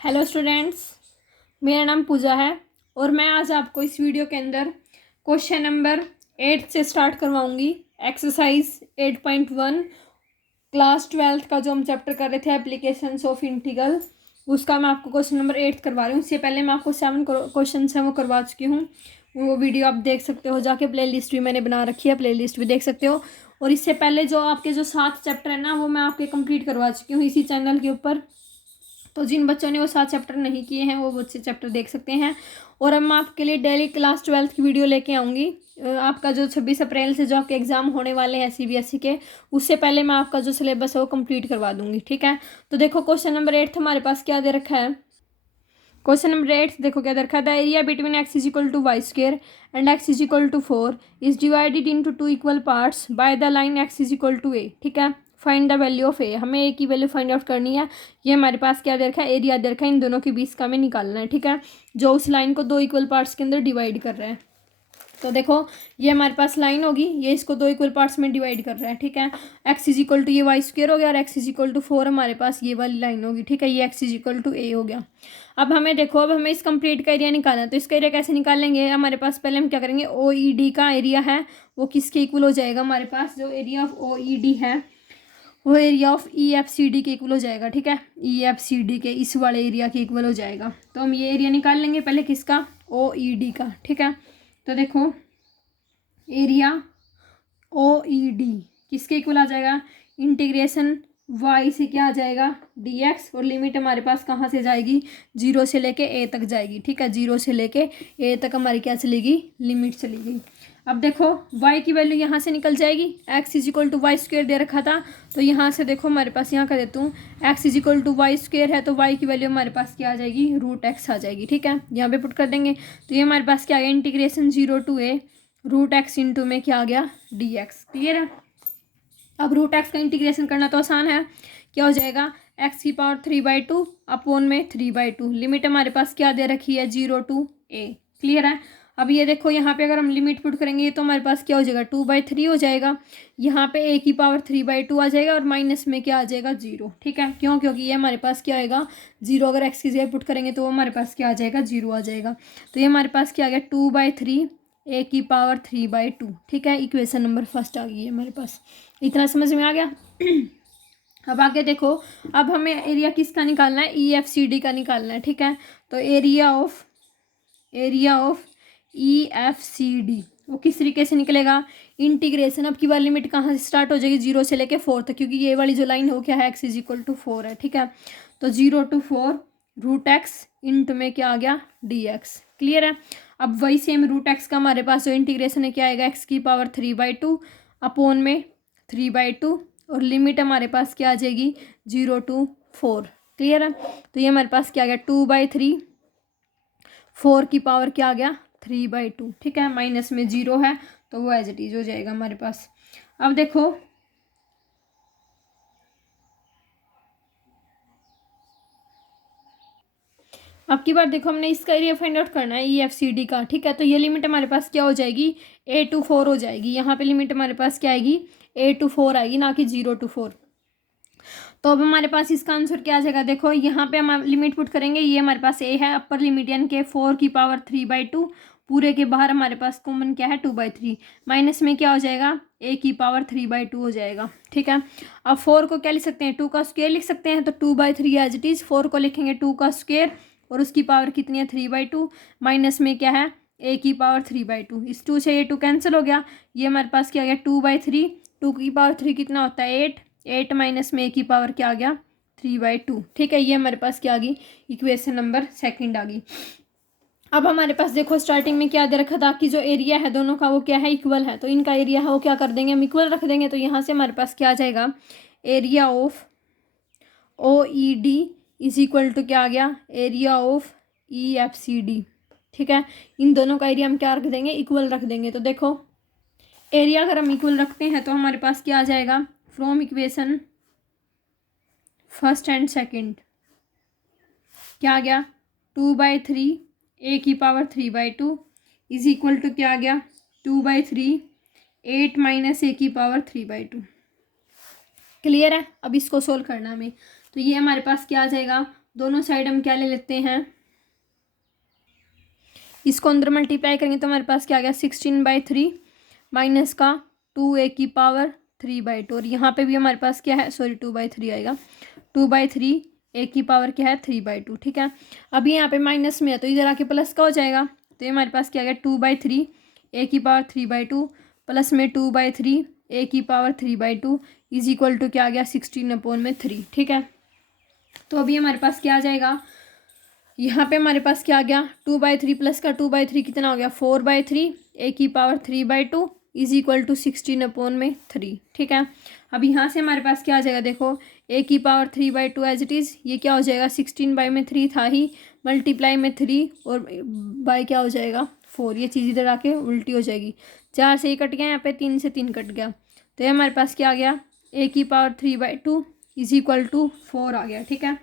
Hello students, मेरा नाम पूजा है और मैं आज आपको इस वीडियो के अंदर क्वेश्चन नंबर 8 से स्टार्ट करवाऊंगी। एक्सरसाइज 8.1 क्लास 12th का जो हम चैप्टर कर रहे थे एप्लीकेशंस ऑफ इंटीग्रल, उसका मैं आपको क्वेश्चन नंबर 8 करवा रही हूँ। इससे पहले मैं आपको 7 क्वेश्चन हैं वो करवा चुकी हूँ। वो वीडियो आप देख सकते हो जाके, प्ले लिस्ट भी मैंने बना रखी है, प्ले लिस्ट भी देख सकते हो। और इससे पहले जो आपके जो 7 चैप्टर है ना, वो मैं आपके कंप्लीट करवा चुकी हूँ इसी चैनल के ऊपर। तो जिन बच्चों ने वो 7 चैप्टर नहीं किए हैं वो बच्चे चैप्टर देख सकते हैं। और अब मैं आपके लिए डेली क्लास 12th की वीडियो लेके आऊँगी। आपका जो 26 अप्रैल से जो आपके एग्ज़ाम होने वाले हैं सीबीएसई के, उससे पहले मैं आपका जो सिलेबस है वो कंप्लीट करवा दूंगी। ठीक है, तो देखो क्वेश्चन नंबर 8 हमारे पास क्या दे रखा है। क्वेश्चन नंबर 8 देखो क्या दे रखा है। The area between x is equal to y square and x is equal to 4 is divided into 2 equal parts by the line x is equal to a. ठीक है, find the value of a. हमें a की value find out करनी है। ये हमारे पास क्या दे रखा है, एरिया दे रखा है, इन दोनों के बीच का हमें निकालना है। ठीक है, जो उस लाइन को 2 इक्वल पार्ट्स के अंदर डिवाइड कर रहे हैं। तो देखो ये हमारे पास लाइन होगी, ये इसको 2 इक्वल पार्ट्स में डिवाइड कर रहा है। ठीक है, एक्स इज इक्वल टू ये वाई स्क्वायर हो गया और एक्स इज इक्वल टू 4 हमारे पास ये वाली लाइन होगी। ठीक है, ये एक्स इज इक्वल टू ए हो गया। अब हमें देखो, अब हमें इस कंप्लीट का एरिया निकालना है। तो इसका एरिया कैसे निकालेंगे, हमारे पास पहले हम क्या करेंगे, ओ ई डी का एरिया है वो किसके इक्वल हो जाएगा, हमारे पास जो area of O E D है वो area of E F C D के इक्वल हो जाएगा। ठीक है, ई एफ सी डी के इस वाले एरिया के इक्वल हो जाएगा। तो हम ये एरिया निकाल लेंगे पहले किसका, ओ ई डी का। ठीक है, तो देखो एरिया ओ ई डी किसके इक्वल आ जाएगा, इंटीग्रेशन वाई से क्या आ जाएगा, डी एक्स। और लिमिट हमारे पास कहाँ से जाएगी, 0 से लेके ए तक जाएगी। ठीक है, 0 से लेके ए तक हमारी क्या चलेगी, लिमिट चलेगी। अब देखो y की वैल्यू यहाँ से निकल जाएगी, x is equal to y square दे रखा था। तो यहाँ से देखो हमारे पास यहाँ कर देता हूँ, x is equal to y square है तो y की वैल्यू हमारे पास क्या आ जाएगी, रूट एक्स आ जाएगी। ठीक है, यहाँ पे पुट कर देंगे। तो ये हमारे पास क्या आ गया, integration 0 to a root x into में क्या आ गया, डी एक्स। क्लियर है। अब रूट एक्स का इंटीग्रेशन करना तो आसान है, क्या हो जाएगा, एक्स की पावर 3/2 अपॉन में 3/2। लिमिट हमारे पास क्या दे रखी है, 0 टू ए। क्लियर है। अब ये देखो यहाँ पे अगर हम लिमिट पुट करेंगे तो हमारे पास क्या हो जाएगा, 2/3 हो जाएगा। यहाँ पे ए की पावर 3/2 आ जाएगा और माइनस में क्या आ जाएगा, 0। ठीक है, क्यों, क्योंकि ये हमारे पास क्या आएगा, 0 अगर एक्स की जगह पुट करेंगे तो हमारे पास क्या आ जाएगा, 0 आ जाएगा। तो ये हमारे पास क्या आ गया, 2/3 ए की पावर 3/2। ठीक है, इक्वेशन नंबर फर्स्ट आ गई है हमारे पास। इतना समझ में आ गया। अब आगे देखो, अब हमें एरिया किसका निकालना है, ई एफ सी डी का निकालना है। ठीक है, तो area of E F C D वो किस तरीके से निकलेगा, इंटीग्रेशन। अब की बार लिमिट कहाँ से स्टार्ट हो जाएगी, 0 से लेके 4 तक, क्योंकि ये वाली जो लाइन हो क्या है, एक्स इज इक्वल टू 4 है। ठीक है, तो 0 टू 4 रूट एक्स इंटू में क्या आ गया, डी एक्स। क्लियर है। अब वही सेम रूट एक्स का हमारे पास जो इंटीग्रेशन है क्या आएगा, एक्स की पावर 3/2 अपॉन में 3/2 और लिमिट हमारे पास क्या आ जाएगी, 0 टू 4। क्लियर है। तो ये हमारे पास क्या आ गया, 2/3 4 की पावर क्या आ गया, 3/2। ठीक है, माइनस में 0 है तो वो एज इट इज हो जाएगा हमारे पास। अब देखो अब की बार देखो, हमने इसका एरिया फाइंड आउट करना है ई एफ सी डी का। ठीक है, तो ये लिमिट हमारे पास क्या हो जाएगी, ए टू 4 हो जाएगी। यहाँ पे लिमिट हमारे पास क्या आएगी, ए टू 4 आएगी, ना कि 0 टू 4। तो अब हमारे पास इसका आंसर क्या आ जाएगा, देखो यहाँ पे हम लिमिट पुट करेंगे, ये हमारे पास ए है अपर लिमिट यानी कि 4 की पावर 3/2 पूरे के बाहर हमारे पास कॉमन क्या है, 2/3 माइनस में क्या हो जाएगा, ए की पावर 3/2 हो जाएगा। ठीक है, अब 4 को क्या लिख सकते हैं, 2 का स्क्वायर लिख सकते हैं, तो 2/3 एज इट इज। 4 को लिखेंगे 2 का स्क्वायर और उसकी पावर कितनी है, 3/2 माइनस में क्या है, ए की पावर 3/2। इस 2 से ये 2 कैंसिल हो गया, ये हमारे पास क्या आ गया, 2/3। 2 की पावर 3 कितना होता है, 8। 8 माइनस में ए की पावर क्या आ गया, 3/2। ठीक है, ये हमारे पास क्या आ गई, इक्वेशन नंबर सेकंड आ गई। अब हमारे पास देखो स्टार्टिंग में क्या दे रखा था कि जो एरिया है दोनों का वो क्या है, इक्वल है। तो इनका एरिया है वो क्या कर देंगे, हम इक्वल रख देंगे। तो यहाँ से हमारे पास क्या आ जाएगा, area of O E D is equal to क्या आ गया, area of E F C D. ठीक है, इन दोनों का एरिया हम क्या रख देंगे, इक्वल रख देंगे। तो देखो एरिया अगर हम इक्वल रखते हैं तो हमारे पास क्या आ जाएगा, from equation first and second क्या आ गया, 2/3 ए की पावर 3/2 इज इक्वल टू क्या आ गया, 2/3 8 माइनस ए की पावर 3/2। क्लियर है। अब इसको सोल्व करना हमें, तो ये हमारे पास क्या आ जाएगा, दोनों साइड हम क्या ले लेते हैं, इसको अंदर मल्टीप्लाई करेंगे तो हमारे पास क्या आ गया 16/3 माइनस का 2a⁻3/2 और यहाँ पे भी हमारे पास क्या है, सॉरी 2/3 आएगा, 2/3 a⁻, क्या है 3/2। ठीक है, अभी यहाँ पे माइनस में है तो इधर आके प्लस का हो जाएगा, तो ये हमारे पास क्या आ गया 2/3 a⁻3/2 प्लस में 2/3 a⁻3/2 इज इक्वल टू क्या आ गया 16/3। ठीक है, तो अभी हमारे पास क्या आ जाएगा, यहाँ पे हमारे पास क्या आ गया 2/3 प्लस का 2/3 कितना हो गया 4/3 a⁻3/2 इज इक्वल टू 16/3। ठीक है, अब यहाँ से हमारे पास क्या आ जाएगा, देखो a⁻3/2 एज इट इज़, ये क्या हो जाएगा 16/3 था ही, मल्टीप्लाई में 3 और बाय क्या हो जाएगा 4, ये चीज़ इधर आके उल्टी हो जाएगी, 4 से ही कट गया, यहाँ पे 3 से 3 कट गया, तो ये हमारे पास क्या आ गया a⁻3/2 इज इक्वल टू 4 आ गया। ठीक है,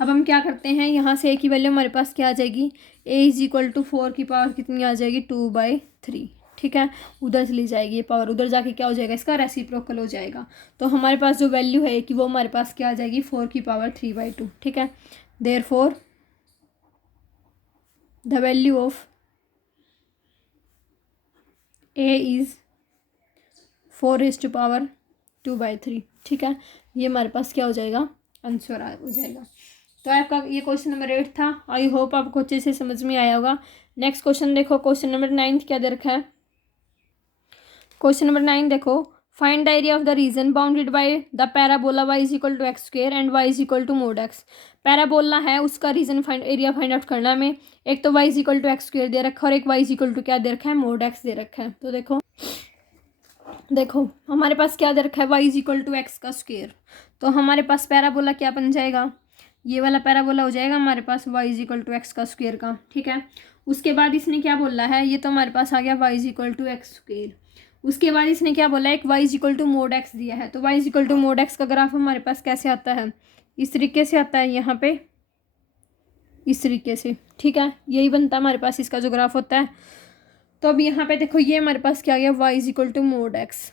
अब हम क्या करते हैं, यहाँ से a की वैल्यू हमारे पास क्या आ जाएगी, a इज इक्वल टू 4 की पावर कितनी आ जाएगी 2/3। ठीक है, उधर चली जाएगी ये पावर, उधर जाके क्या हो जाएगा, इसका रेसिप्रोकल हो जाएगा, तो हमारे पास जो वैल्यू है कि वो हमारे पास क्या आ जाएगी 4 की पावर 3/2। ठीक है, therefore the value of a is 4⁻²3। ठीक है, ये हमारे पास क्या हो जाएगा, आंसर हो जाएगा। तो आपका ये क्वेश्चन नंबर 8 था। आई होप आपको अच्छे से समझ में आया होगा। नेक्स्ट क्वेश्चन देखो, क्वेश्चन नंबर 9 क्या दे रखा है। क्वेश्चन नंबर 9 देखो, find the area of the region bounded by the parabola y is equal to x² and y is equal to mod x। Parabola है, उसका रीजन एरिया फाइंड आउट करना है हमें। एक तो y is equal to x² दे रखा है और एक y इज इक्वल टू क्या दे रखा है mod x दे रखा है। तो देखो हमारे पास क्या दे रखा है y is equal to x का स्क्वायर, तो हमारे पास पैराबोला क्या बन जाएगा, ये वाला पैराबोला हो जाएगा हमारे पास y is equal to x का स्क्वायर का। ठीक है, उसके बाद इसने क्या बोला है, ये तो हमारे पास आ गया y is equal to x square. उसके बाद इसने क्या बोला है, एक y is equal to mod x दिया है, तो y is equal to mod x का ग्राफ हमारे पास कैसे आता है, इस तरीके से आता है, यहाँ पे इस तरीके से। ठीक है, यही बनता है हमारे पास इसका जो ग्राफ होता है। तो अब यहाँ पे देखो ये हमारे पास क्या आ गया y is equal to mod x।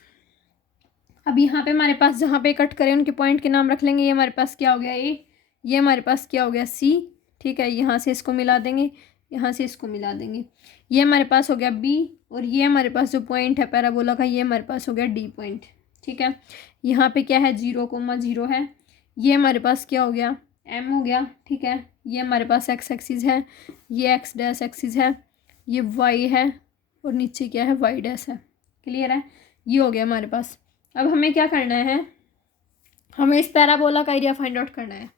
अब यहाँ पे हमारे पास जहाँ पे कट करें उनके पॉइंट के नाम रख लेंगे। ये हमारे पास क्या हो गया a, ये हमारे पास क्या हो गया c। ठीक है, यहाँ से इसको मिला देंगे, यहाँ से इसको मिला देंगे, ये हमारे पास हो गया b और ये हमारे पास जो पॉइंट है पैराबोला का ये हमारे पास हो गया d पॉइंट। ठीक है, यहाँ पे क्या है 0,0 है, ये हमारे पास क्या हो गया m हो गया। ठीक है, ये हमारे पास x एक्सिस है, ये x डैश एक्सिस है, ये y है और नीचे क्या है y डैश है। क्लियर है, ये हो गया हमारे पास। अब हमें क्या करना है, हमें इस पैराबोला का एरिया फाइंड आउट करना है।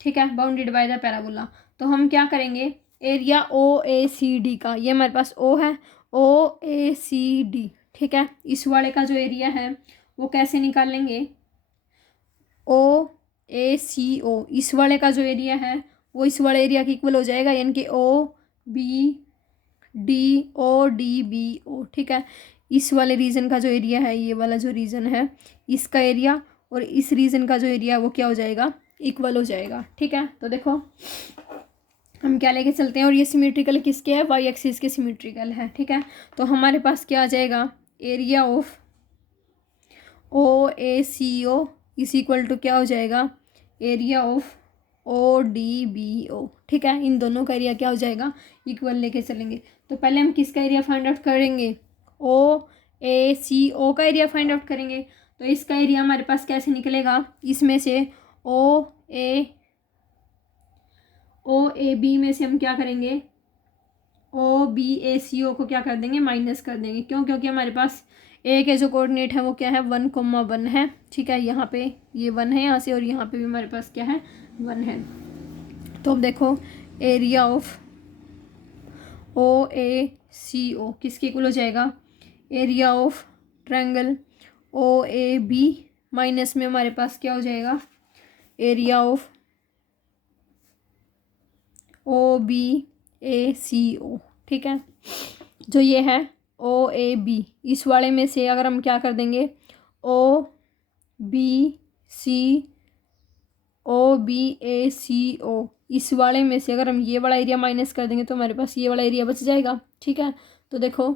ठीक है, बाउंडेड बाय द पैराबोला, तो हम क्या करेंगे, एरिया OACD का, ये हमारे पास O है, OACD। ठीक है, इस वाले का जो एरिया है वो कैसे निकालेंगे, OACO, इस वाले का जो एरिया है वो इस वाले एरिया के इक्वल हो जाएगा, यानी कि OBDO। ठीक है, इस वाले रीजन का जो एरिया है, ये वाला जो रीजन है इसका एरिया और इस रीजन का जो एरिया है वो क्या हो जाएगा, इक्वल हो जाएगा। ठीक है, तो देखो हम क्या लेके चलते हैं, और ये सिमेट्रिकल किसके है, वाई एक्सिस के सिमेट्रिकल है। ठीक है, तो हमारे पास क्या आ जाएगा, एरिया ऑफ OACO इस इक्वल टू क्या हो जाएगा, एरिया ऑफ ODBO। ठीक है, इन दोनों का एरिया क्या हो जाएगा, इक्वल लेके चलेंगे। तो पहले हम किसका एरिया फाइंड आउट करेंगे, OACO का एरिया फाइंड आउट करेंगे। तो इसका एरिया हमारे पास कैसे निकलेगा, इसमें से OAB में से हम क्या करेंगे, OBACO को क्या कर देंगे, माइनस कर देंगे। क्यों, क्योंकि हमारे पास ए के जो कोऑर्डिनेट है वो क्या है 1,1 है। ठीक है, यहाँ पे ये 1 है यहाँ से, और यहाँ पे भी हमारे पास क्या है 1 है। तो अब देखो एरिया ऑफ OACO किसके इक्वल हो जाएगा, area of triangle OAB minus में हमारे पास क्या हो जाएगा, एरिया ऑफ OBACO। ठीक है, जो ये है OAB, इस वाले में से अगर हम क्या कर देंगे OBACO, इस वाले में से अगर हम ये वाला एरिया माइनस कर देंगे तो हमारे पास ये वाला एरिया बच जाएगा। ठीक है, तो देखो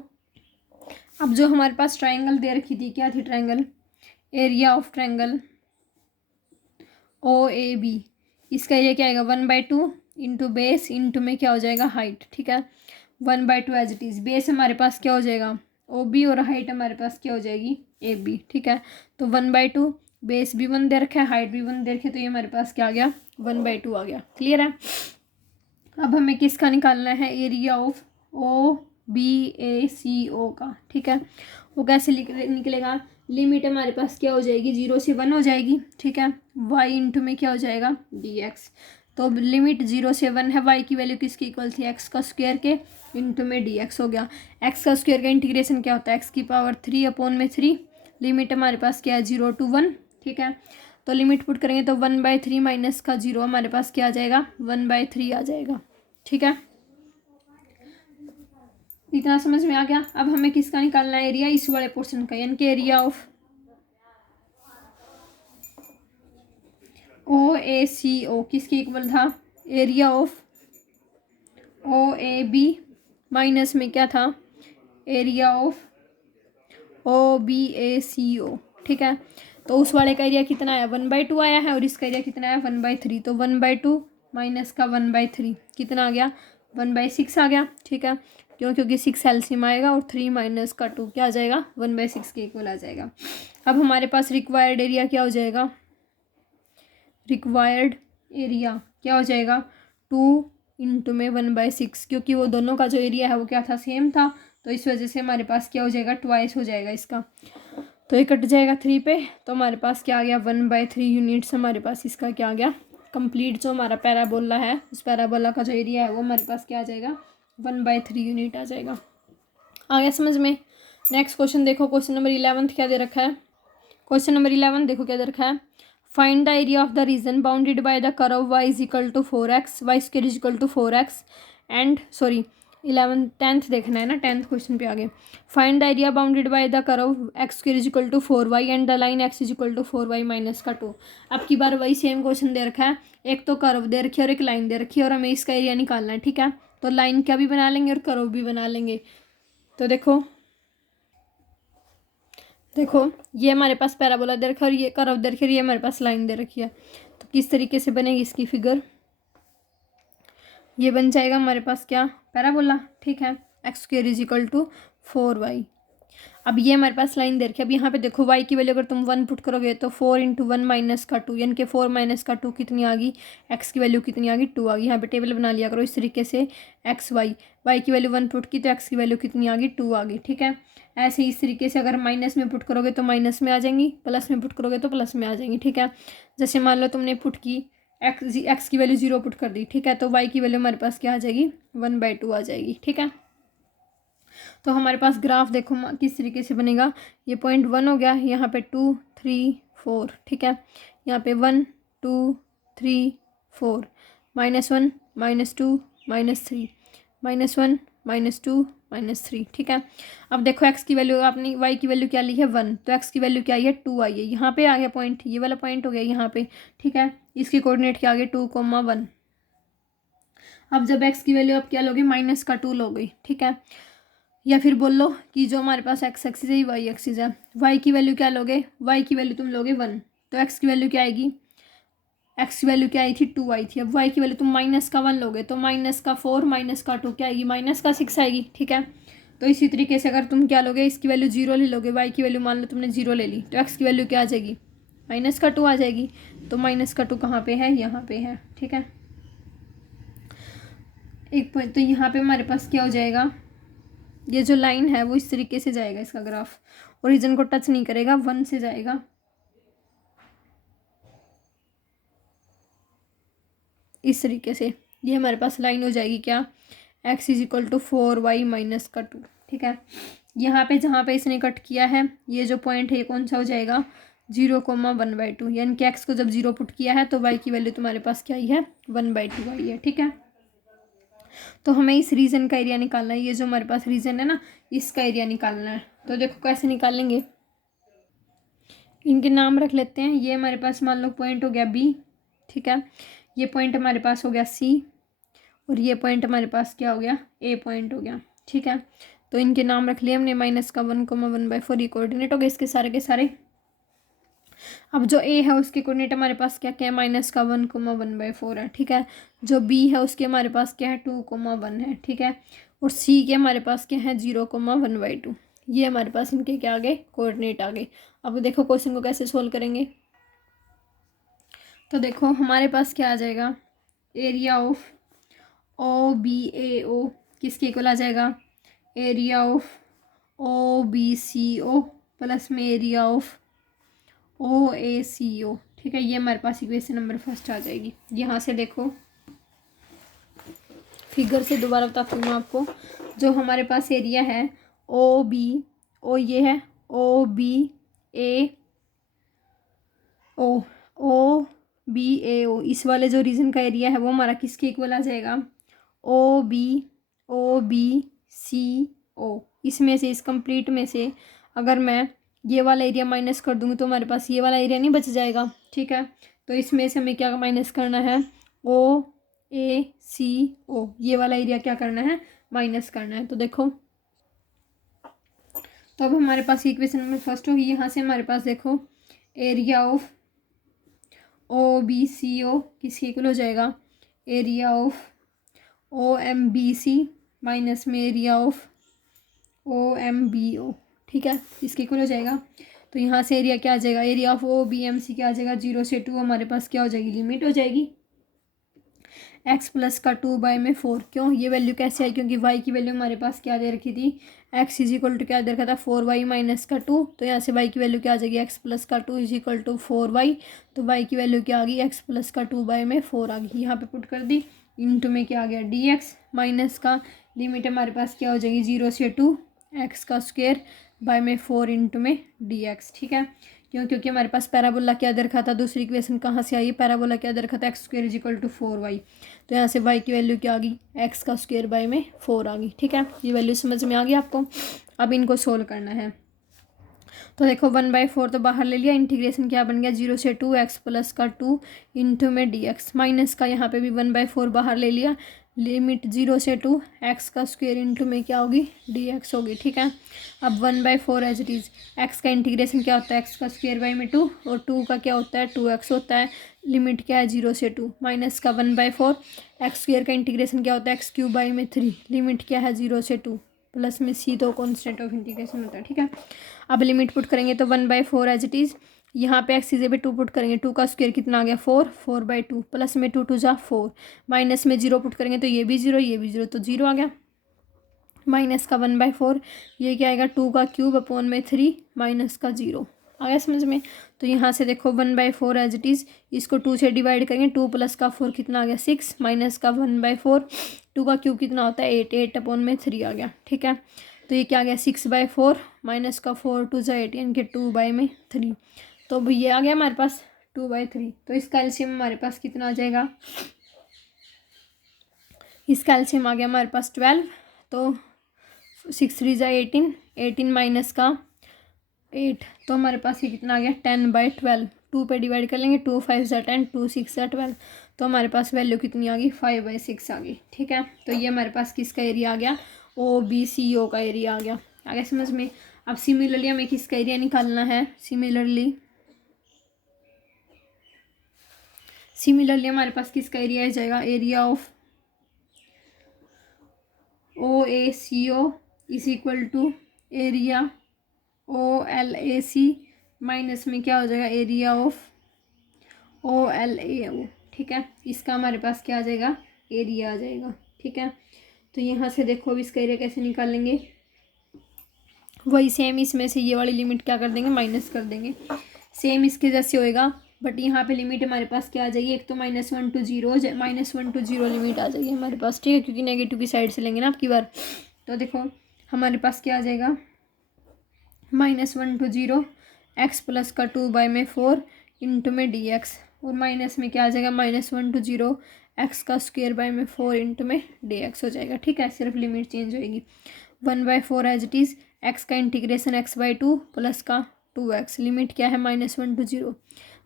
अब जो हमारे पास ट्रायंगल दे रखी थी, क्या थी triangle, area of triangle OAB, इसका एरिया क्या आएगा 1/2 इंटू बेस इंटू में क्या हो जाएगा हाइट, ठीक है। 1/2 एज इट इज़, बेस हमारे पास क्या हो जाएगा OB और हाइट हमारे पास क्या हो जाएगी AB, ठीक है। तो 1/2, बेस भी 1 दे रखा है, हाइट भी 1 दे रखी है, तो ये हमारे पास क्या आ गया 1/2 आ गया। क्लियर है। अब हमें किसका निकालना है, एरिया ऑफ OBACO का, ठीक है। वो कैसे निकलेगा, लिमिट हमारे पास क्या हो जाएगी 0 से 1 हो जाएगी, ठीक है। y इंटू में क्या हो जाएगा dx, तो लिमिट 0 से 1 है, y की वैल्यू किसकी इक्वल थी x का स्क्वायर के इंटू में dx हो गया। x का स्क्वायर का इंटीग्रेशन क्या होता है x की पावर 3/3, लिमिट हमारे पास क्या है 0 to 1, ठीक है। तो लिमिट पुट करेंगे तो 1/3 माइनस का 0 हमारे पास क्या आ जाएगा 1/3 आ जाएगा, ठीक है। इतना समझ में आ गया। अब हमें किसका निकालना है एरिया, इस वाले पोर्शन का, यानी कि एरिया ऑफ OACO किसके इक्वल था, एरिया ऑफ OAB माइनस में क्या था एरिया ऑफ OBACO, ठीक है। तो उस वाले का एरिया कितना आया 1/2 आया है, और इसका एरिया कितना आया 1/3, तो 1/2 माइनस का 1/3 कितना आ गया 1/6 आ गया, ठीक है। क्योंकि 6 एलसीएम आएगा और 3 माइनस का 2 क्या आ जाएगा 1/6 के इक्वल आ जाएगा। अब हमारे पास रिक्वायर्ड एरिया क्या हो जाएगा, रिक्वायर्ड एरिया क्या हो जाएगा 2 इंटू में 1/6, क्योंकि वो दोनों का जो एरिया है वो क्या था सेम था, तो इस वजह से हमारे पास क्या हो जाएगा ट्वाइस हो जाएगा इसका, तो ये कट जाएगा 3 पे, तो हमारे पास क्या आ गया 1/3 यूनिट्स हमारे पास इसका क्या आ गया कंप्लीट। जो हमारा पैराबोला है उस पैराबोला का जो एरिया है वो हमारे पास क्या आ जाएगा 1/3 यूनिट आ जाएगा। आ गया समझ में। नेक्स्ट क्वेश्चन देखो, क्वेश्चन नंबर 11 क्या दे रखा है, क्वेश्चन नंबर 11 देखो क्या दे रखा है, find the area of the region bounded by the curve y is equal to 4x, y square is equal to 4x and 10th देखना है ना, 10th क्वेश्चन पे आगे। Find the area bounded by the curve x square is equal to 4y and the line x is equal to 4y minus का 2। अब की बार वही same question दे रखा है, एक तो कर्व दे रखी है और एक लाइन दे रखी है, और हमें इसका एरिया निकालना है, ठीक है। तो लाइन क्या भी बना लेंगे और कर्व भी बना लेंगे। तो देखो ये हमारे पास पैराबोला दे रखा है और ये कर्व दे रखी है, ये हमारे पास लाइन दे रखी है। तो किस तरीके से बनेगी इसकी फिगर, ये बन जाएगा हमारे पास क्या पैराबोला, ठीक है। X square is equal to 4y। अब ये हमारे पास लाइन दे रखी है। अब यहाँ पे देखो y की वैल्यू अगर तुम 1 पुट करोगे तो 4 इंटू 1 माइनस का 2, यानी कि 4 माइनस का 2 कितनी आ गई, x की वैल्यू कितनी आ गई 2 आ गई। यहाँ पे टेबल बना लिया करो इस तरीके से, एक्स y की वैल्यू 1 पुट की तो x की वैल्यू कितनी आ गई 2 आ गई, ठीक है। ऐसे ही इस तरीके से अगर माइनस में पुट करोगे तो माइनस में आ जाएंगी, प्लस में पुट करोगे तो प्लस में आ जाएंगी, ठीक है। जैसे मान लो तुमने पुट की एक्स की वैल्यू 0 पुट कर दी, ठीक है, तो y की वैल्यू हमारे पास क्या आ जाएगी 1/2 आ जाएगी, ठीक है। तो हमारे पास ग्राफ देखो किस तरीके से बनेगा, ये पॉइंट 1 हो गया, यहाँ पे 2 3 4, ठीक है। यहाँ पे 1 2 3 4, -1 -2 -3 -1 -2 -3, ठीक है। अब देखो x की वैल्यू आपने y की वैल्यू क्या ली है 1, तो x की वैल्यू क्या आई है 2 आई है। यहाँ पे आ गया पॉइंट, ये वाला पॉइंट हो गया यहाँ पे, ठीक है। इसकी कोऑर्डिनेट क्या आ गई 2,1। अब जब x की वैल्यू आप क्या लोगे -2 लोगे, ठीक है। या फिर बोल लो कि जो हमारे पास x एक्सिस है y एक्सिस है, y की वैल्यू क्या लोगे, y की वैल्यू तुम लोगे 1, तो x की वैल्यू क्या आएगी, x की वैल्यू क्या आई थी 2 आई थी। अब y की वैल्यू तुम -1 लोगे तो -4 -2 क्या आएगी -6 आएगी, ठीक है। तो इसी तरीके से अगर तुम क्या लोगे इसकी वैल्यू 0 ले लोगे, y की वैल्यू मान लो तुमने 0 ले ली, तो x की वैल्यू क्या आ जाएगी -2 आ जाएगी। तो -2 कहाँ पे है, यहाँ पे है, ठीक है। एक पॉइंट तो यहाँ पे हमारे पास क्या हो जाएगा, ये जो लाइन है वो इस तरीके से जाएगा, इसका ग्राफ ओरिजिन को टच नहीं करेगा, 1 से जाएगा इस तरीके से। ये हमारे पास लाइन हो जाएगी क्या x is equal to 4y minus का 2, ठीक है। यहाँ पे जहाँ पे इसने कट किया है ये जो पॉइंट है ये कौन सा हो जाएगा 0,1/2, यानी कि x को जब 0 पुट किया है तो y की वैल्यू तुम्हारे पास क्या आई है 1/2 आई है, ठीक है। तो हमें इस रीजन का एरिया निकालना है, ये जो हमारे पास रीजन है ना इसका एरिया निकालना है। तो देखो कैसे निकालेंगे, इनके नाम रख लेते हैं। ये हमारे पास मान लो पॉइंट हो गया B, ठीक है। ये पॉइंट हमारे पास हो गया C, और ये पॉइंट हमारे पास क्या हो गया A पॉइंट हो गया, ठीक है। तो इनके नाम रख लिए हमने -1,1/4, ये कोऑर्डिनेट हो गए इसके सारे के सारे। अब जो ए है उसके कोऑर्डिनेट हमारे पास क्या क्या है, माइनस का 1,1/4 है, ठीक है। जो बी है उसके हमारे पास क्या है 2,1 है, ठीक है। और सी के हमारे पास क्या है 0,1/2। ये हमारे पास इनके क्या आ गए, कोऑर्डिनेट आ गए। अब देखो क्वेश्चन को कैसे सोल्व करेंगे। तो देखो हमारे पास क्या आ जाएगा, area of O B A O किसके इक्वल आ जाएगा, area of O B C O plus में area of O A C O, ठीक है। ये हमारे पास इक्वेशन नंबर फर्स्ट आ जाएगी। यहाँ से देखो फिगर से दोबारा बताती हूँ मैं आपको। जो हमारे पास एरिया है ओ बी ओ, ये है ओ B A O, O B A ओ, इस वाले जो रीजन का एरिया है वो हमारा किसके इक्वल आ जाएगा, ओ बी सी ओ। इसमें से इस कंप्लीट में से अगर मैं ये वाला एरिया माइनस कर दूंगी तो हमारे पास ये वाला एरिया नहीं बच जाएगा, ठीक है। तो इसमें से हमें क्या माइनस करना है, ओ ए सी ओ, ये वाला एरिया क्या करना है, माइनस करना है। तो देखो तो अब हमारे पास इक्वेशन नंबर फर्स्ट होगी। यहाँ से हमारे पास देखो area of O B C O किसके इक्वल हो जाएगा, area of O M B C minus में area of O M B O, ठीक है, इसके इक्वल हो जाएगा। तो यहाँ से एरिया क्या आ जाएगा, area of O B M C क्या आ जाएगा, 0 से 2 हमारे पास क्या हो जाएगी, लिमिट हो जाएगी x प्लस का 2/4। क्यों, ये वैल्यू कैसे आई, क्योंकि y की वैल्यू हमारे पास क्या दे रखी थी, x इज इक्वल टू क्या दे रखा था 4y माइनस का 2। तो यहाँ से y की वैल्यू क्या आ जाएगी, x प्लस का 2 इज इक्वल टू 4y। तो y की वैल्यू क्या आ गई, x प्लस का 2/4 आ गई। यहाँ पे पुट कर दी, इंटू में क्या आ गया dx, माइनस का लिमिट हमारे पास क्या हो जाएगी 0 से 2 x का स्क्वायर बाय में 4 इंटू में dx, ठीक है। क्यों, क्योंकि हमारे पास पैराबोला क्या दे रखा था, दूसरी इक्वेशन कहाँ से आई, पैराबोला क्या दे रखा था, x square is equal to 4y। तो यहाँ से y की वैल्यू क्या आ गई, x का स्क्वायर बाय में 4 आ गई, ठीक है। ये वैल्यू समझ में आ गई आपको। अब इनको सोल्व करना है। तो देखो 1/4 तो बाहर ले लिया, इंटीग्रेशन क्या बन गया 0 से 2 x प्लस का 2 इंटू में dx, माइनस का यहाँ पे भी 1/4 बाहर ले लिया, लिमिट 0 से 2 x का स्क्वायर इंटू में क्या होगी dx होगी, ठीक है। अब 1/4 एज इट इज़, x का इंटीग्रेशन क्या होता है, x का स्क्वायर बाय में 2 और 2 का क्या होता है 2x होता है, लिमिट क्या है 0 से 2, माइनस का 1/4 एक्स स्क्वायर का इंटीग्रेशन क्या होता है x क्यूब बाय में 3, लिमिट क्या है 0 से 2, प्लस में सी तो कॉन्स्टेंट ऑफ इंटीग्रेशन होता है, ठीक है। अब लिमिट पुट करेंगे तो 1/4 एज इट इज़, यहाँ पे एक्स इजे पे 2 पुट करेंगे, 2 का स्क्वायर कितना आ गया 4/2, प्लस में 2 2 जा 4, माइनस में 0 पुट करेंगे तो ये भी 0 ये भी 0 तो 0 आ गया, माइनस का 1/4, ये क्या आएगा 2 का क्यूब अपॉन में 3 माइनस का 0 आ गया समझ में। तो यहाँ से देखो 1/4 एज इट इज़, इसको 2 से डिवाइड करेंगे, 2 प्लस का 4 कितना आ गया 6 माइनस का 1/4, 2 का क्यूब कितना होता है 8 अपॉन में 3 आ गया, ठीक है। तो ये क्या आ गया 6/4 माइनस का 4 2 जा 8 यानी कि 2/3। तो अब ये आ गया हमारे पास 2/3। तो इसका एलसीएम हमारे पास कितना आ जाएगा, इसका एलसीएम आ गया हमारे पास 12। तो 6 3 जा 18, 18 माइनस का 8, तो हमारे पास ये कितना आ गया 10/12। 2 पे डिवाइड कर लेंगे, 2 5 जा 10, 2 6 जा 12, तो हमारे पास वैल्यू कितनी आ गई 5/6 आ गई, ठीक है। तो ये हमारे पास किसका एरिया आ गया, ओ बी सी ओ का एरिया आ गया समझ में। अब सिमिलरली हमें किसका एरिया निकालना है, सिमिलरली हमारे पास किसका एरिया आ जाएगा, area of O A C O is equal to area O L A C minus में क्या हो जाएगा area of O L A O, ठीक है। इसका हमारे पास क्या आ जाएगा, एरिया आ जाएगा, ठीक है। तो यहाँ से देखो अब इसका एरिया कैसे निकालेंगे, वही सेम इसमें से ये वाली लिमिट क्या कर देंगे माइनस कर देंगे, सेम इसके जैसे होएगा, बट यहाँ पे लिमिट हमारे पास क्या आ जाएगी, एक तो -1 to 0 -1 to 0 लिमिट आ जाएगी हमारे पास, ठीक है, क्योंकि नेगेटिव की साइड से लेंगे ना आपकी बार। तो देखो हमारे पास क्या आ जाएगा -1 to 0 x प्लस का 2/4 इंटू में dx, और माइनस में क्या आ जाएगा -1 to 0 x का स्क्वायर बाय में 4 इंटू में dx हो जाएगा, ठीक है। सिर्फ लिमिट चेंज होएगी, 1/4 एज इट इज़, x का इंटीग्रेशन x/2 प्लस का 2x, लिमिट क्या है -1 to 0,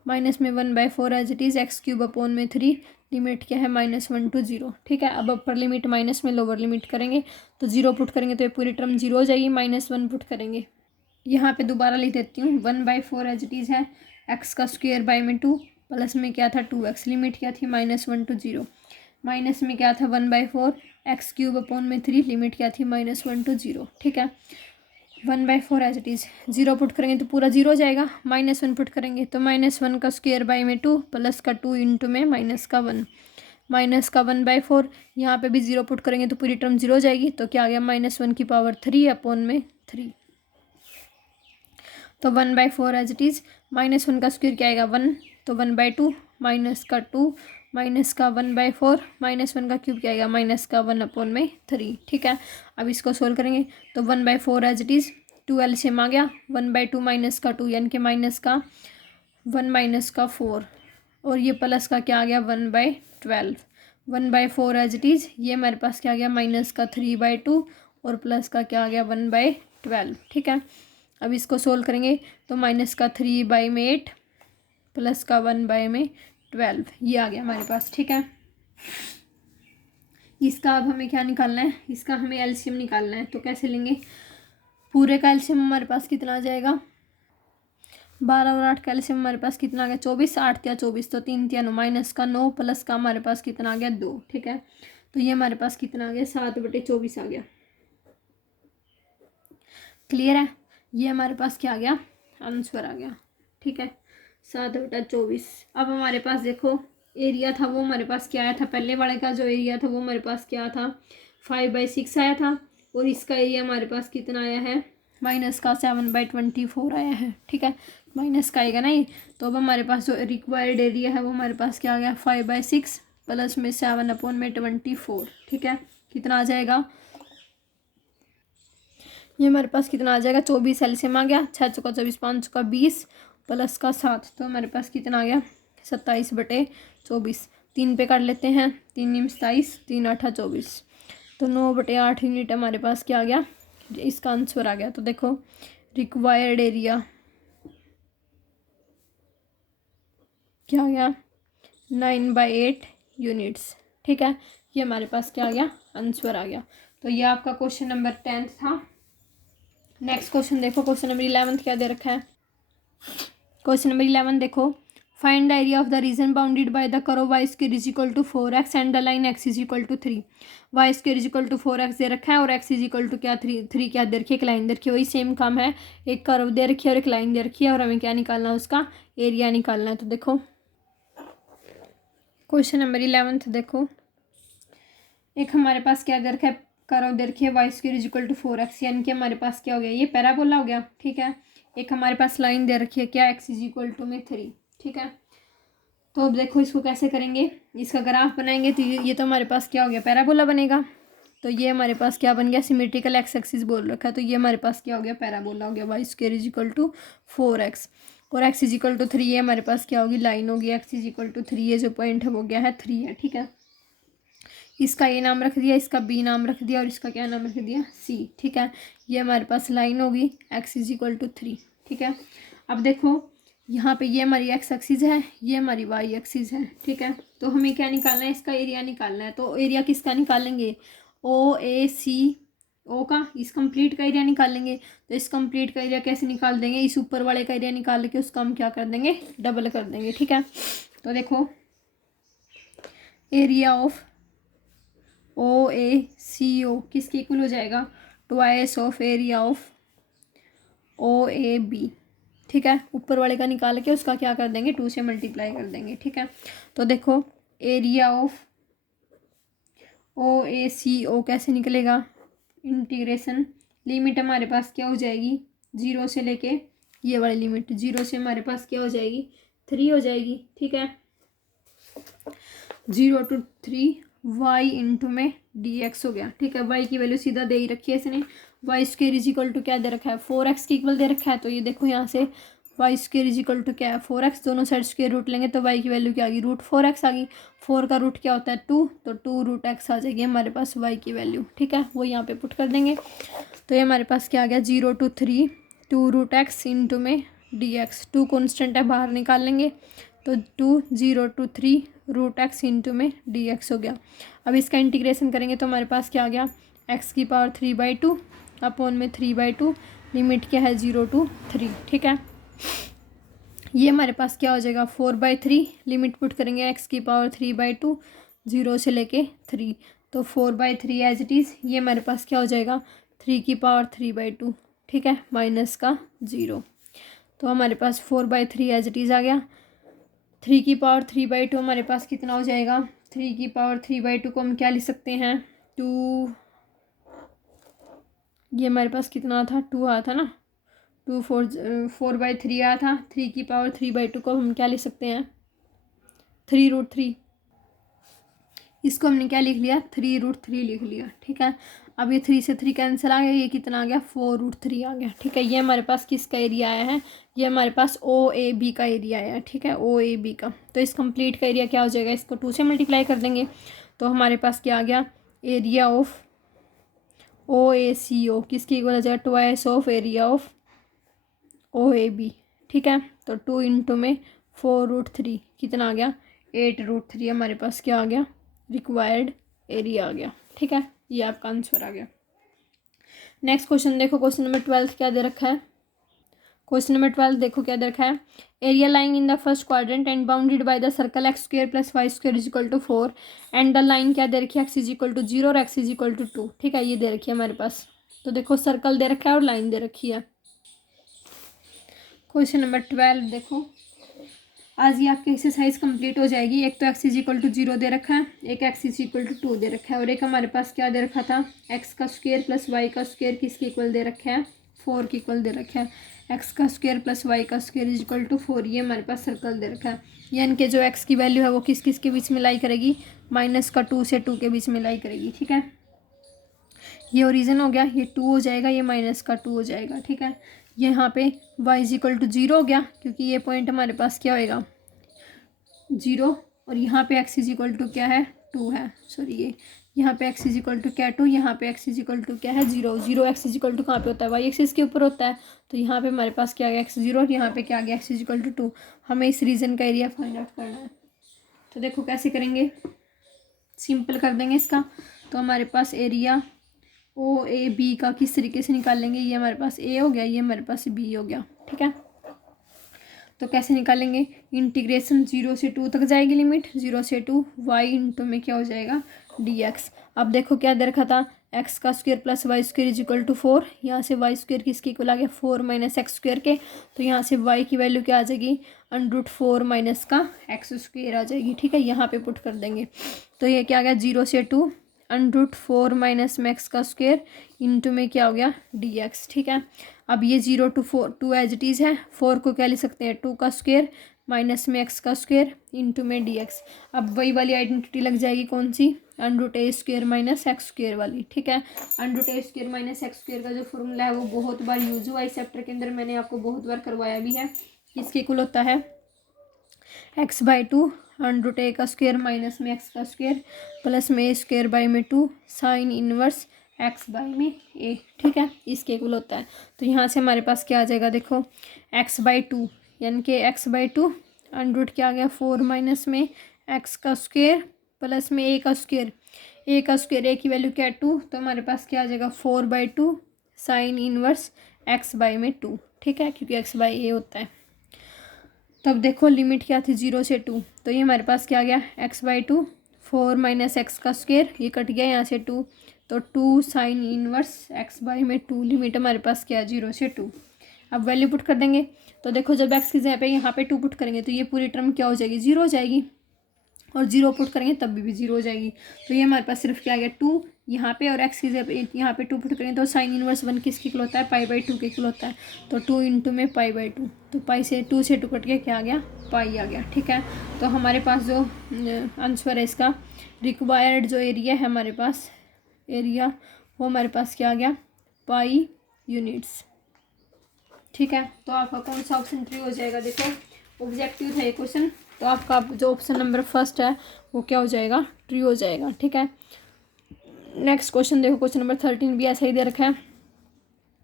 माइनस में 1/4 as it is x cube upon में 3, लिमिट क्या है -1 to 0, ठीक है। अब अपर लिमिट माइनस में लोअर लिमिट करेंगे तो 0 पुट करेंगे तो ये पूरी टर्म 0 हो जाएगी, -1 पुट करेंगे, यहाँ पे दोबारा लिख देती हूँ 1/4 एज इट इज़ है, एक्स का स्क्वायर बाई में 2 प्लस में क्या था 2x, लिमिट क्या थी -1 to 0, माइनस में क्या था 1/4 एक्स क्यूब अपॉन में 3, लिमिट क्या थी -1 to 0। ठीक है, 1/4 एज इट इज़, 0 पुट करेंगे तो पूरा 0 हो जाएगा, -1 पुट करेंगे तो -1 का स्क्वायर बाई में 2 प्लस का 2 इंटू में माइनस का 1/4, यहाँ पे भी 0 पुट करेंगे तो पूरी टर्म 0 हो जाएगी, तो क्या आ गया -1 की पावर 3 अपॉन में 3, तो 1/4 एज इट इज़, -1 का स्क्वायर क्या आएगा 1, तो 1/2 माइनस का 2 माइनस का 1/4 -1 का क्यूब क्या आएगा -1 अपॉन में 3। ठीक है, अब इसको सोल्व करेंगे तो 1/4 एज इट इज़, 2 एलसीएम आ गया, 1/2 माइनस का 2 यानी कि माइनस का 1 माइनस का 4, और ये प्लस का क्या आ गया 1/12, 1/4 एज इट इज़, ये हमारे पास क्या आ गया माइनस का 3/2 और प्लस का क्या आ गया 1/12। ठीक है, अब इसको सोल्व करेंगे तो माइनस का 3/8 प्लस का 1/12, ये आ गया हमारे पास। ठीक है, इसका अब हमें क्या निकालना है, इसका हमें एलसीएम निकालना है, तो कैसे लेंगे, पूरे का एलसीएम हमारे पास कितना आ जाएगा 12 और 8 का एलसीएम हमारे पास कितना आ गया 24, 8 या 24 तो 3 या 9, माइनस का 9 प्लस का हमारे पास कितना आ गया 2। ठीक है, तो ये हमारे पास कितना आ गया 7/24 आ गया। क्लियर है, ये हमारे पास क्या आ गया आंसर आ गया। ठीक है, 7/24। अब हमारे पास देखो एरिया था वो हमारे पास क्या आया था, पहले वाले का जो एरिया था वो हमारे पास क्या था 5/6 आया था, और इसका एरिया हमारे पास कितना आया है माइनस का 7/24 आया है। ठीक है, माइनस का आएगा ना ये, तो अब हमारे पास जो रिक्वायर्ड एरिया है वो हमारे पास क्या आ गया 5/6 प्लस में 7/24। ठीक है, कितना आ जाएगा, ये हमारे पास कितना आ जाएगा 24 एलसीएम आ गया, 6 चौका 24 5 चौका 20 प्लस का 7, तो हमारे पास कितना आ गया 27/24। 3 पे काट लेते हैं, 3 × 27 3 × 8 24, तो 9/8 यूनिट हमारे पास क्या आ गया, इसका आंसर आ गया। तो देखो रिक्वायर्ड एरिया क्या आ गया 9/8 यूनिट्स। ठीक है, ये हमारे पास क्या आ गया आंसर आ गया। तो ये आपका क्वेश्चन नंबर 10 था। नेक्स्ट क्वेश्चन देखो, क्वेश्चन नंबर 11 क्या दे रखा है। क्वेश्चन नंबर 11 देखो, find the area of the region bounded by the curve y square is equal to 4x and the line x is equal to 3। y square is equal to 4x दे रखा है और x is equal to क्या 3 क्या दे रखी है, एक line दे रखी है, वही सेम काम है, एक कर्व दे रखी है और एक लाइन दे रखी है, और हमें क्या निकालना है उसका एरिया निकालना है। तो देखो क्वेश्चन नंबर 11 देखो, एक हमारे पास क्या दे रखा है कर्व दे रखी है y square is equal to 4x, यानी कि हमारे पास क्या हो गया ये पैराबोला हो गया। ठीक है, एक हमारे पास लाइन दे रखी है क्या x इज इक्वल टू में 3। ठीक है, तो अब देखो इसको कैसे करेंगे, इसका ग्राफ बनाएंगे तो ये तो हमारे पास क्या हो गया पैराबोला बनेगा, तो ये हमारे पास क्या बन गया सिमेट्रिकल एक्स एक्सिस बोल रखा है, तो ये हमारे पास क्या हो गया पैराबोला हो गया y square is equal to 4x, और x इज इक्वल टू 3 ये हमारे पास क्या होगी लाइन होगी, x इज इक्वल टू 3 ये जो पॉइंट है वो गया है 3 है। ठीक है, इसका ए नाम रख दिया, इसका बी नाम रख दिया और इसका क्या नाम रख दिया सी। ठीक है, ये हमारे पास लाइन होगी x इज इक्वल टू 3। ठीक है, अब देखो यहाँ पे ये हमारी x एक्सिस है, ये हमारी y एक्सिस है। ठीक है, तो हमें क्या निकालना है, इसका एरिया निकालना है, तो एरिया किसका निकालेंगे OAC, ओ का इस कंप्लीट का एरिया निकालेंगे, तो इस कंप्लीट का एरिया कैसे निकाल देंगे, इस ऊपर वाले का एरिया निकाल के उसका हम क्या कर देंगे डबल कर देंगे। ठीक है, तो देखो एरिया ऑफ OACO किसके इक्वल हो जाएगा twice of area of OAB। ठीक है, ऊपर वाले का निकाल के उसका क्या कर देंगे 2 से मल्टीप्लाई कर देंगे। ठीक है, तो देखो एरिया ऑफ OACO कैसे निकलेगा, इंटीग्रेशन लिमिट हमारे पास क्या हो जाएगी 0 से लेके ये वाली लिमिट 0 से हमारे पास क्या हो जाएगी 3 हो जाएगी। ठीक है, 0 to 3 y इंटू में dx हो गया। ठीक है, y की वैल्यू सीधा दे ही रखी है इसने, y square is equal to क्या दे रखा है 4x के इक्वल दे रखा है, तो ये देखो यहाँ से y square is equal to क्या है 4x, दोनों साइड स्क्वायर रूट लेंगे तो y की वैल्यू क्या आ गई √4x आ गई, 4 का रूट क्या होता है 2, तो 2 √x आ जाएगी हमारे पास y की वैल्यू। ठीक है, वो यहाँ पे पुट कर देंगे, तो ये हमारे पास क्या आ गया 0 to 3 2 √x इंटू में dx, 2 कॉन्स्टेंट है बाहर निकाल लेंगे तो 0 to 3 √x इंटू में dx हो गया। अब इसका इंटीग्रेशन करेंगे तो हमारे पास क्या आ गया x की पावर 3/2 अपॉन में 3/2, लिमिट क्या है 0 to 3। ठीक है, ये हमारे पास क्या हो जाएगा 4/3, लिमिट पुट करेंगे x⁻³ 0 से लेके 3, तो 4/3 एज इट इज़। ये हमारे पास क्या हो जाएगा 3⁻3/2, ठीक है, माइनस का 0। तो हमारे पास 4/3 एज इट इज़ आ गया। 3⁻3/2 हमारे पास कितना हो जाएगा, 3⁻3/2 को हम क्या लिख सकते हैं 2, ये हमारे पास कितना था 2 आया था ना, 4/3 आया था। 3⁻3/2 को हम क्या लिख सकते हैं 3√3, इसको हमने क्या लिख लिया 3√3 लिख लिया, ठीक है। अब ये 3 से 3 कैंसिल आ गया, ये कितना आ गया 4√3 आ गया, ठीक है। ये हमारे पास किसका एरिया आया है, ये हमारे पास OAB का एरिया आया है, ठीक है, OAB का। तो इस कंप्लीट का एरिया क्या हो जाएगा, इसको 2 से मल्टीप्लाई कर देंगे तो हमारे पास क्या आ गया एरिया ऑफ OACO किसकी इक्वल आ जाएगा 2 ऑफ एरिया ऑफ OAB, ठीक है। तो 2 इंटू में 4√3 कितना आ गया 8√3, हमारे पास क्या आ गया रिक्वायर्ड एरिया आ गया, ठीक है। ये आपका आंसर आ गया। नेक्स्ट क्वेश्चन देखो, क्वेश्चन नंबर 12 क्या दे रखा है। क्वेश्चन नंबर 12 देखो क्या दे रखा है, area lying in the first quadrant and bounded by the circle x² + y² = 4 and the line क्या दे रखी है x = 0 और x = 2, ठीक है। ये दे रखी है हमारे पास। तो देखो सर्कल दे रखा है और लाइन दे रखी है। क्वेश्चन नंबर 12 देखो, आज ये आपकी एक्सरसाइज कंप्लीट हो जाएगी। एक तो x = 0 दे रखा है, एक x = 2 दे रखा है, और एक हमारे पास क्या दे रखा था x² + y² किसके इक्वल दे रखा है 4 के इक्वल दे रखा है। x² + y² = 4, ये हमारे पास सर्कल दे रखा है। यानी कि जो x की वैल्यू है वो किस किस के बीच में लाई करेगी, -2 से 2 के बीच में लाई करेगी, ठीक है। ये ओरिजिन हो गया, ये 2 हो जाएगा, ये -2 हो जाएगा, ठीक है। यहाँ पे y = 0 हो गया क्योंकि ये पॉइंट हमारे पास क्या होएगा 0, और यहाँ पे x = क्या है 2 है, सॉरी ये यहाँ पे x = क्या 2, यहाँ पे x = क्या है 0। 0 x = कहाँ पे होता है y एक्सिस के ऊपर होता है, तो यहाँ पे हमारे पास क्या आ गया x 0 और यहाँ पे क्या आ गया x = 2। हमें इस रीजन का एरिया फाइंड आउट करना है। तो देखो कैसे करेंगे, सिंपल कर देंगे इसका। तो हमारे पास एरिया OAB का किस तरीके से निकाल लेंगे, ये हमारे पास A हो गया, ये हमारे पास B हो गया, ठीक है। तो कैसे निकालेंगे, इंटीग्रेशन 0 से 2 तक जाएगी लिमिट, 0 से 2 y इंटू में क्या हो जाएगा dx। अब देखो क्या दे रखा था x² + y² = 4, यहाँ से y² किसके इक्वल आ गया 4 - x² के, तो यहाँ से y की वैल्यू क्या आ जाएगी √4 - का x² आ जाएगी, ठीक है। यहाँ पे पुट कर देंगे तो ये क्या आ गया 0 से 2 √4 - मैक्स का स्क्वेयर इंटू में क्या हो गया dx, ठीक है। अब ये 0 to 4 2 एज इट इज़ है, 4 को क्या लिख सकते हैं 2 का स्क्वेयर माइनस में x का स्क्वेयर इंटू में dx। अब वही वाली आइडेंटिटी लग जाएगी कौन सी √a² - x² वाली, ठीक है। √a² - x² का जो फॉर्मूला है वो बहुत बार यूज हुआ इस चैप्टर के अंदर, मैंने आपको बहुत बार करवाया भी है। इसके इक्वल होता है x/2 √a² माइनस में x का स्क्वेयर प्लस में a²/2 साइन इनवर्स x/a, ठीक है। इसके इक्वल होता है। तो यहाँ से हमारे पास क्या आ जाएगा देखो x/2 यानी कि x/2 √ क्या आ गया 4 माइनस में x का स्क्वेयर प्लस में a का स्क्वेयर, a की वैल्यू क्या है 2, तो हमारे पास क्या आ जाएगा 4/2 साइन इनवर्स x/2, ठीक है, क्योंकि x/a होता है। तब देखो लिमिट क्या थी 0 से 2, तो ये हमारे पास क्या आ गया x/2 4 माइनस x का स्क्वेयर, ये कट गया यहाँ से 2, तो 2 साइन इनवर्स x/2 लिमिट हमारे पास क्या है 0 से 2। अब वैल्यू पुट कर देंगे तो देखो जब x की जगह पे यहाँ पे 2 पुट करेंगे तो ये पूरी टर्म क्या हो जाएगी 0 हो जाएगी, और 0 पुट करेंगे तब भी 0 हो जाएगी। तो ये हमारे पास सिर्फ क्या आ गया 2 यहाँ पे, और x की जगह पे यहाँ पे 2 पुट करेंगे तो साइन इनवर्स 1 किसके इक्वल होता है π/2 के इक्वल होता है, तो 2 इंटू में π/2, तो पाई से 2 से 2 कट के क्या आ गया पाई आ गया, ठीक है। तो हमारे पास जो आंसर है इसका रिक्वायर्ड जो एरिया है हमारे पास एरिया वो हमारे पास क्या आ गया पाई यूनिट्स, ठीक है। तो आपका कौन सा ऑप्शन ट्रू हो जाएगा, देखो ऑब्जेक्टिव था ये क्वेश्चन, तो आपका जो ऑप्शन नंबर फर्स्ट है वो क्या हो जाएगा ट्रू हो जाएगा, ठीक है। नेक्स्ट क्वेश्चन देखो, क्वेश्चन नंबर 13 भी ऐसा ही दे रखा है।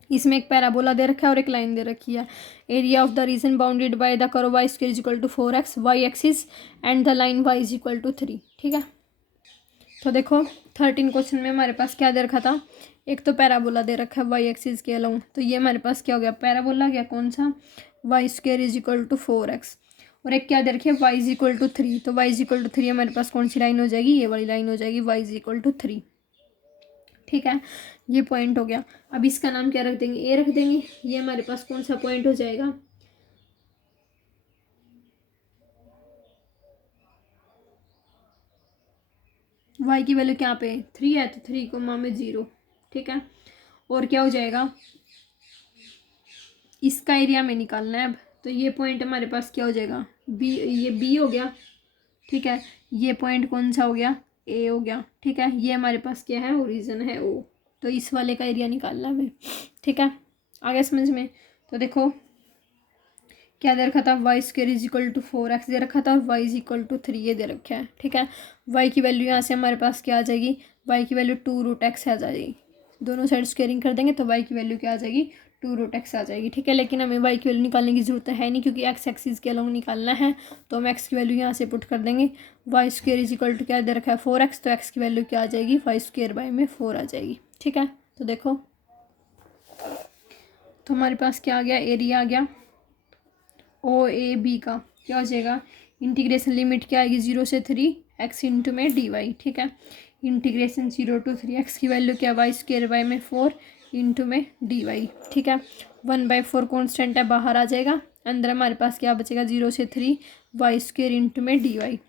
इसमें एक पैराबोला दे रखा है और एक लाइन दे रखी है। Area of the region bounded by the curve y² = 4x y axis and the line y = 3, ठीक है। तो देखो 13 क्वेश्चन में हमारे पास क्या दे रखा था, एक तो पैराबोला दे रखा है वाई एक्सिस के अलोंग, तो ये हमारे पास क्या हो गया, पैराबोला गया कौन सा, y square is equal to 4x। और एक क्या दे रखी है, वाई इज इक्वल टू 3, तो वाई इज इक्वल टू 3 हमारे पास कौन सी लाइन हो जाएगी, ये वाली लाइन हो जाएगी, वाई इज इक्वल टू 3। ठीक है, ये पॉइंट हो गया। अब इसका नाम क्या रख देंगे, ए रख देंगे। ये हमारे पास कौन सा पॉइंट हो जाएगा, वाई की वैल्यू क्या पे 3 है, तो 3 कोमा में 0। ठीक है, और क्या हो जाएगा, इसका एरिया में निकालना है अब, तो ये पॉइंट हमारे पास क्या हो जाएगा, बी, ये बी हो गया। ठीक है, ये पॉइंट कौन सा हो गया, ए हो गया। ठीक है, ये हमारे पास क्या है, ओरिजिन है ओ, तो इस वाले का एरिया निकालना है हमें। ठीक है, आ गया समझ में। तो देखो क्या दे रखा था, y square is equal to 4x दे रखा था, और वाई इज इक्वल टू 3 ये दे रखा है। ठीक है, वाई की वैल्यू यहाँ से हमारे पास क्या आ जाएगी, वाई की वैल्यू 2√x आ जाएगी। दोनों साइड स्क्वेयरिंग कर देंगे तो वाई की वैल्यू क्या आ जाएगी, 2√x आ जाएगी। ठीक है, लेकिन हमें वाई की वैल्यू निकालने की जरूरत है नहीं, क्योंकि एक्स एक्सिस के अलोंग निकालना है, तो हम एक्स की वैल्यू यहाँ से पुट कर देंगे। Y square is equal to क्या दे रखा है, 4x, तो एक्स की वैल्यू क्या आ जाएगी, वाई स्क्वायर बाई में 4 आ जाएगी। ठीक है, तो देखो तो हमारे पास क्या आ गया, एरिया आ गया ओ ए बी का, क्या हो जाएगा, इंटीग्रेशन लिमिट क्या आएगी, 0 से 3x इंटू में डी वाई। ठीक है, इंटीग्रेशन 0 to 3x की वैल्यू क्या, वाई स्क्वेयर बाई में 4 इंटू में डी वाई। ठीक है, 1/4 कॉन्स्टेंट है, बाहर आ जाएगा, अंदर हमारे पास क्या बचेगा, 0 से 3 वाई स्क्वेयर इंटू में d y.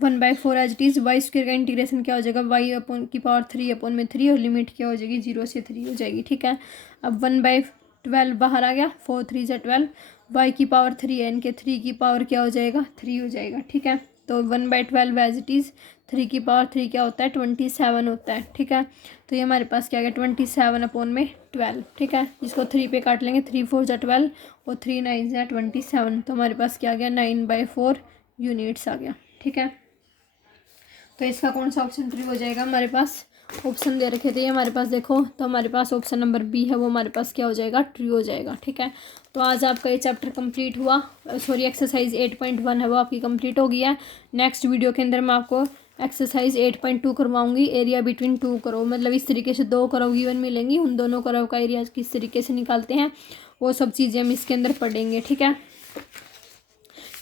1/4 as it is, y square का इंटीग्रेशन क्या हो जाएगा, वाई अपॉन की पावर 3 अपॉन में 3, और लिमिट क्या हो जाएगी, 0 से 3 हो जाएगी। ठीक है, अब 1/12 बाहर आ गया, 4 3 से 12, वाई की पावर 3 है, इनके 3 की पावर क्या हो जाएगा, 3 हो जाएगा। ठीक है, तो 1/12 एज इट इज़, 3 की पावर 3 क्या होता है, 27 होता है। ठीक है, तो ये हमारे पास क्या गया, 27 अपॉन में 12। ठीक है, जिसको 3 पे काट लेंगे, 3 4 = 12 और 3 9 = 27, तो हमारे पास क्या आ गया, 9/4 यूनिट्स आ गया। ठीक है, तो इसका कौन सा ऑप्शन ट्रू हो जाएगा, हमारे पास ऑप्शन दे रखे थे हमारे पास, देखो तो हमारे पास ऑप्शन नंबर बी है, वो हमारे पास क्या हो जाएगा, ट्रू हो जाएगा। ठीक है, तो आज आपका ये चैप्टर कंप्लीट हुआ, सॉरी एक्सरसाइज 8.1 है वो आपकी कंप्लीट हो गई है। नेक्स्ट वीडियो के अंदर मैं आपको एक्सरसाइज 8.2 करवाऊंगी, एरिया बिटवीन 2 करो, मतलब इस तरीके से 2 करो गिवन मिलेंगी, उन दोनों करो का एरिया किस तरीके से निकालते हैं, वो सब चीज़ें हम इसके अंदर पढ़ेंगे। ठीक है,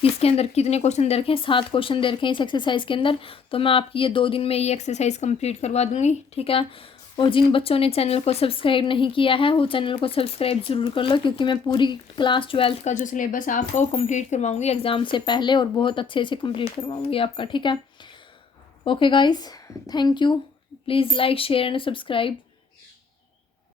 इसके अंदर कितने क्वेश्चन दे रखे हैं, 7 क्वेश्चन दे रखे हैं इस एक्सरसाइज के अंदर, तो मैं आपकी ये 2 दिन में ये एक्सरसाइज कंप्लीट करवा दूंगी। ठीक है, और जिन बच्चों ने चैनल को सब्सक्राइब नहीं किया है वो चैनल को सब्सक्राइब जरूर कर लो, क्योंकि मैं पूरी क्लास 12th का जो सिलेबस है आपको कंप्लीट करवाऊंगी एग्जाम से पहले, और बहुत अच्छे से कंप्लीट करवाऊंगी आपका। ठीक है, okay guys, thank you, please like share and subscribe.